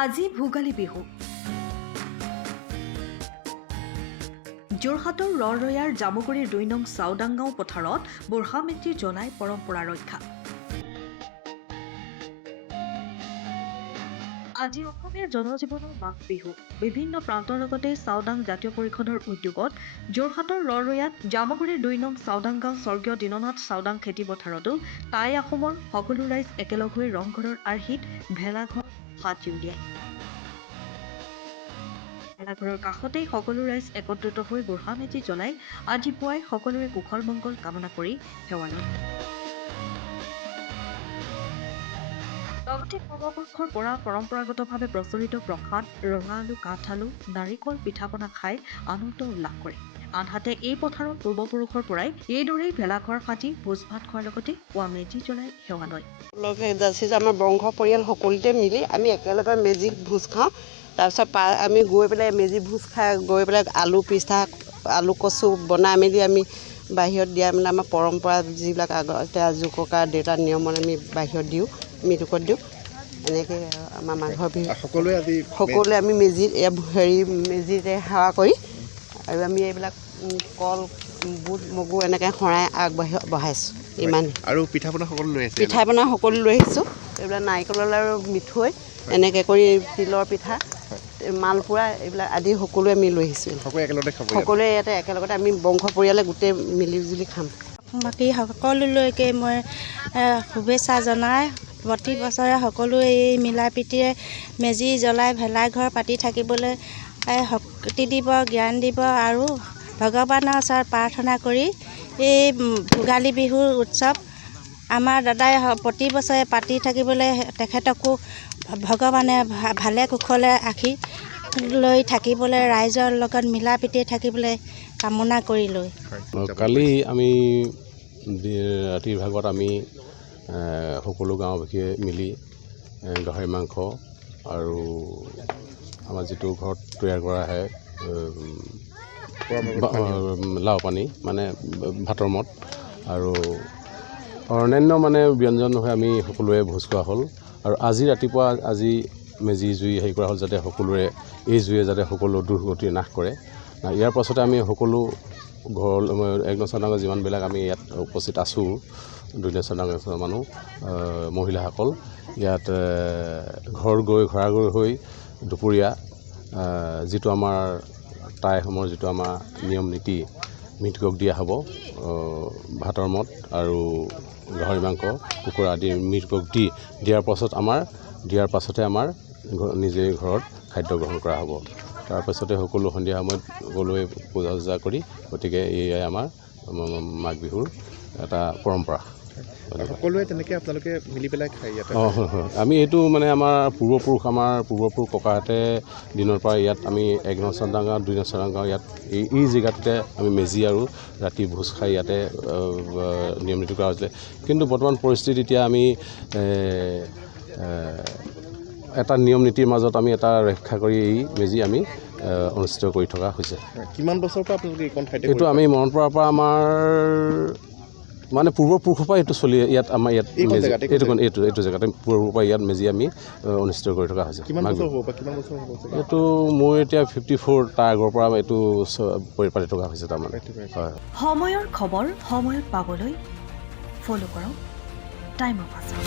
আজি ভোগালী বিহু। যোৰহাটৰ ৰৰৈয়াৰ জামুগুৰিৰ ২ নং চাওদাংগাঁও পথাৰত বুঢ়া মেজি জ্বলাই পৰম্পৰা ৰক্ষা। আজি অসমীয়া জনজীৱনৰ মাঘ বিহু। বিভিন্ন প্ৰান্তৰ লগতে চাওদাং জাতীয় পৰিষদৰ উদ্যোগত যোৰহাটৰ ৰৰৈয়াত জামুগুৰিৰ ২ নং চাওদাংগাঁও স্বৰ্গীয় দীননাথ চাওদাং খেতি পথাৰতো টাই আহোমৰ সকলো ৰাইজ একেলগ হৈ ৰংঘৰৰ আৰ্হিত ভেলাঘৰ সাজি উলিয়ায়। ভেলাঘৰৰ কাষতেই সকলো ৰাইজ একত্ৰিত হৈ বুঢ়া মেজি জ্বলাই আজি পুৱাই সকলোৰে কুশল মংগল কামনা কৰি সেৱা লয়। লগতে নৱবৰ্ষৰ পৰা পৰম্পৰাগতভাৱে প্ৰচলিত প্ৰসাদ ৰঙা আলু, কাঠ আলু, নাৰিকল পিঠা-পনা খাই আনন্দ উল্লাস কৰে। আনহাতে এই পথাৰত পূৰ্বপুৰুষৰ পৰাই এইদৰেই ভেলাঘৰ সাজি ভোজ ভাত খোৱাৰ লগতে পুৱা মেজি জ্বলাই সেৱা লয়। আমাৰ বংশ পৰিয়াল সকলোতে মিলি আমি একেলগে মেজি ভোজ খাওঁ। তাৰপিছত আমি গৈ পেলাই মেজি ভোজ খাই গৈ পেলাই আলু পিঠা, আলু কচু বনাই মেলি আমি বাহিৰত দিয়া মানে আমাৰ পৰম্পৰা যিবিলাক আগতে আজো ককা দেউতাৰ নিয়মত আমি বাহিৰত দিওঁ, মৃতকত দিওঁ। এনেকৈ আমাৰ মাঘৰ বিহু সকলোৱে আমি মেজিতে সেৱা কৰি আৰু আমি এইবিলাক কল বুট মগু এনেকৈ শৰাই বঢ়াইছোঁ। ইমানেই। আৰু পিঠা পনা সকলো লৈ আহিছে? পিঠা পনা সকলো লৈ আহিছোঁ। এইবিলাক নাৰিকলৰ লাৰু, মিঠৈ এনেকৈ কৰি তিলৰ পিঠা, মালপোৱা এইবিলাক আদি সকলোৱে আমি লৈ আহিছোঁ। সকলোৱে ইয়াতে একেলগতে আমি বংশ পৰিয়ালে গোটেই মিলিজুলি খাম। বাকী সকলোলৈকে মই শুভেচ্ছা জনাই প্ৰতি বছৰে সকলোৱে এই মিলা প্ৰীতিৰে মেজি জ্বলাই ভেলাঘৰ পাতি থাকিবলৈ শক্তি দিব, জ্ঞান দিব আৰু ভগৱানৰ ওচৰত প্ৰাৰ্থনা কৰি এই ভোগালী বিহুৰ উৎসৱ আমাৰ দাদাই প্ৰতি বছৰে পাতি থাকিবলৈ তেখেতকো ভগৱানে ভালে কুশলে ৰাখি লৈ থাকিবলৈ ৰাইজৰ লগত মিলা প্ৰীতিৰে থাকিবলৈ কামনা কৰিলোঁ। কালি আমি ৰাতিৰ ভাগত আমি সকলো গাঁওবাসীয়ে মিলি গাহৰি মাংস আৰু আমাৰ যিটো ঘৰত তৈয়াৰ কৰা হয় লাও পানী মানে ভাতৰ মদ আৰু অন্যান্য মানে ব্যঞ্জন হৈ আমি সকলোৱে ভোজ খোৱা হ'ল। আৰু আজি ৰাতিপুৱা মেজি জুই হেৰি কৰা হ'ল যাতে সকলোৰে এই জুয়ে যাতে সকলো দুৰ্গতি নাশ কৰে। ইয়াৰ পাছতে আমি সকলো ঘৰ ১ নং চাওদাংগাঁও যিমানবিলাক আমি ইয়াত উপস্থিত আছোঁ, ২ নং চাওদাংগাঁও মানুহ মহিলাসকল ইয়াত ঘৰা-ঘৰি হৈ দুপৰীয়া যিটো আমাৰ টাই আহোমৰ যিটো আমাৰ নিয়ম নীতি মৃতকক দিয়া হ'ব ভাতৰ মদ আৰু গাহৰি মাংস কুকুৰা আদি মৃতকক দিয়াৰ পাছতে আমাৰ নিজে ঘৰত খাদ্য গ্ৰহণ কৰা হ'ব। তাৰপাছতে সকলো সন্ধিয়া সময়ত সকলোৱে পূজা চূজা কৰি, গতিকে এয়াই আমাৰ মাঘ বিহুৰ এটা পৰম্পৰা। সকলোৱে তেনেকৈ আপোনালোকে মিলি পেলাই খাই ইয়াতে? হয়। আমি এইটো মানে আমাৰ পূৰ্বপুৰুষ ককাহঁতে দিনৰ পৰা ইয়াত আমি ১ নং চাওদাংগাঁও, ২ নং চাওদাংগাঁও ইয়াত এই জেগাটোতে আমি মেজি আৰু ৰাতি ভোজ খাই ইয়াতে নিয়ম নীতি কৰা হৈছিলে। কিন্তু বৰ্তমান পৰিস্থিতি এতিয়া আমি এটা নিয়ম নীতিৰ মাজত আমি এটা ৰক্ষা কৰি এই মেজি আমি অনুষ্ঠিত কৰি থকা হৈছে। কিমান বছৰৰ পৰা আপোনালোকে এইখন ঠাইতে? এইটো আমি মনত পৰাৰ পৰা আমাৰ মানে পূৰ্বপুৰুষৰ পৰা এইটো চলি ইয়াত আমাৰ ইয়াত এইটো জেগাতে পূৰ্বৰ পৰা ইয়াত মেজি আমি অনুষ্ঠিত কৰি থকা হৈছে। এইটো মোৰ এতিয়া 54 তাৰ আগৰ পৰা এইটো পাতি থকা হৈছে তাৰমানে। হয়। সময়ৰ খবৰ সময়ত পাবলৈ ফ'ল' কৰক টাইম অফ আছাম।